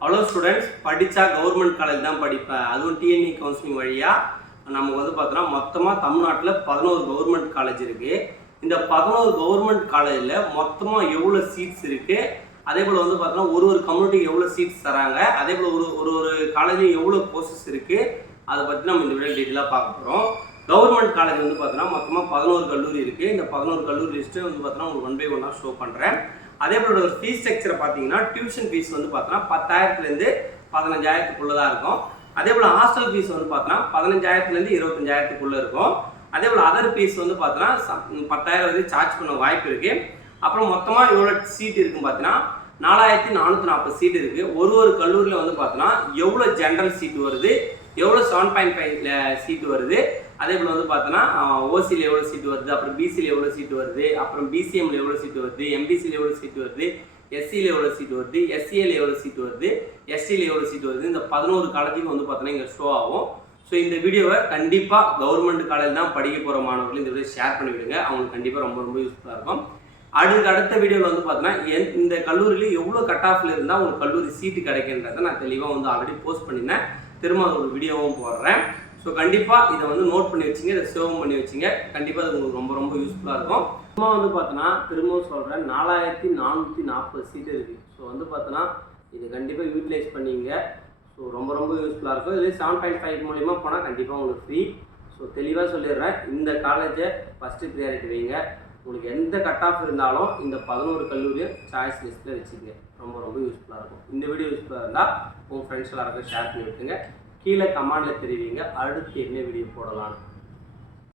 Hello students படித்தா government college தான் படிப்பேன். அதுவும் டிஎன்இ கவுன்சிலிங் வழியாக நமக்கு வந்து பார்த்தோன்னா மொத்தமாக தமிழ்நாட்டில் பதினோரு கவர்மெண்ட் காலேஜ் இருக்குது இந்த பதினோரு கவர்மெண்ட் காலேஜில் மொத்தமாக எவ்வளோ சீட்ஸ் இருக்குது அதே போல் வந்து பார்த்தோன்னா ஒரு ஒரு கம்யூனிட்டிக்கு எவ்வளோ சீட்ஸ் தராங்க? அதே போல் ஒரு ஒரு ஒரு காலேஜும் எவ்வளோ கோர்சஸ் இருக்குது அதை பற்றி நம்ம இந்த வீடியோ டீட்டெயிலாக பார்க்க போகிறோம் கவர்மெண்ட் காலேஜ் வந்து பார்த்தோன்னா மொத்தமாக பதினோரு கல்லூரி இருக்குது இந்த பதினோரு கல்லூரி லிஸ்ட்டு வந்து பார்த்தோன்னா உங்களுக்கு ஒன் பை ஒன்னாக ஷோ பண்ணுறேன் அதே போல ஒரு ஃபீஸ் ஸ்ட்ரக்சரை பார்த்தீங்கன்னா டியூஷன் ஃபீஸ் வந்து பார்த்தோன்னா பத்தாயிரத்துலேருந்து பதினஞ்சாயிரத்துக்குள்ளே தான் இருக்கும். அதே போல் ஹாஸ்டல் ஃபீஸ் வந்து பார்த்தோன்னா பதினஞ்சாயிரத்துலேருந்து இருபத்தஞ்சாயிரத்துக்குள்ளே இருக்கும். அதே போல் அதர் ஃபீஸ் வந்து பார்த்தோன்னா பத்தாயிரம் வரைக்கும் சார்ஜ் பண்ண வாய்ப்பு இருக்குது அப்புறம் மொத்தமாக எவ்வளோ சீட் இருக்குன்னு பார்த்தீங்கன்னா நாலாயிரத்தி நானூற்றி நாற்பது சீட் இருக்குது ஒரு ஒரு கல்லூரியில் வந்து பார்த்தோன்னா எவ்வளோ ஜென்ரல் சீட் வருது? எவ்வளோ செவன் பாயிண்ட் ஃபைவ் சீட்டு வருது? அதே போல் வந்து பார்த்தோன்னா ஓசியில் எவ்வளோ சீட்டு வருது அப்புறம் பிசியில் எவ்வளோ சீட்டு வருது அப்புறம் பிசிஎம்ல எவ்வளோ சீட்டு வருது எம்பிசியில் எவ்வளோ சீட்டு வருது எஸ்சியில் எவ்வளோ சீட்டு வருது எஸ்சியில் எவ்வளோ சீட்டு வருது எஸ்சியில் எவ்வளோ சீட்டு வருது இந்த பதினோரு காலேஜுக்கு வந்து பார்த்தோன்னா இங்கே ஷோ ஆகும். ஸோ இந்த வீடியோவை கண்டிப்பாக கவர்மெண்ட் காலேஜ் தான் படிக்க போகிற மாணவர்கள் இந்த வீடியோ ஷேர் பண்ணிவிடுங்க. அவங்களுக்கு கண்டிப்பாக ரொம்ப ரொம்ப யூஸ்ஃபுல்லாக இருக்கும். அடுத்த அடுத்த வீடியோவில் வந்து பார்த்தீங்கன்னா இந்த கல்லூரியில் எவ்வளோ கட் ஆஃப்ல இருந்தால் உங்களுக்கு கல்லூரி சீட்டு கிடைக்குன்றதை நான் தெளிவாக வந்து ஆல்ரெடி போஸ்ட் பண்ணியிருந்தேன். திரும்ப அது ஒரு வீடியோவும் போடுறேன். ஸோ கண்டிப்பாக இதை வந்து நோட் பண்ணி வச்சுங்க இதை சேவ் பண்ணி வச்சுங்க. கண்டிப்பாக அது உங்களுக்கு ரொம்ப ரொம்ப யூஸ்ஃபுல்லாக இருக்கும். சும்மா வந்து பார்த்தோன்னா திரும்பவும் சொல்கிறேன் நாலாயிரத்தி நானூற்றி நாற்பது சீட்டு இருக்குது ஸோ வந்து பார்த்தோன்னா இது கண்டிப்பாக யூட்டிலைஸ் பண்ணிங்க. ஸோ ரொம்ப ரொம்ப யூஸ்ஃபுல்லாக இருக்கும். இதுலேயே செவன் பாயிண்ட் ஃபைவ் மூலிமா போனால் கண்டிப்பாக உங்களுக்கு ஃப்ரீ ஸோ தெளிவாக சொல்லிடுறேன். இந்த காலேஜை ஃபஸ்ட்டு ப்ரியாரிட்டி வைங்க. உங்களுக்கு எந்த கட் ஆஃப் இருந்தாலும் இந்த பதினோரு கல்லூரியை சாய்ஸ் லிஸ்ட்டில் வச்சுக்கங்க ரொம்ப ரொம்ப யூஸ்ஃபுல்லாக இருக்கும். இந்த வீடியோ யூஸ்ஃபுல்லாக இருந்தால் உங்கள் ஃப்ரெண்ட்ஸ் எல்லாருக்கும் ஷேர் பண்ணி விட்டுங்க கீழே கமெண்டில் தெரிவிங்க. அடுத்து என்ன வீடியோ போடலான்னு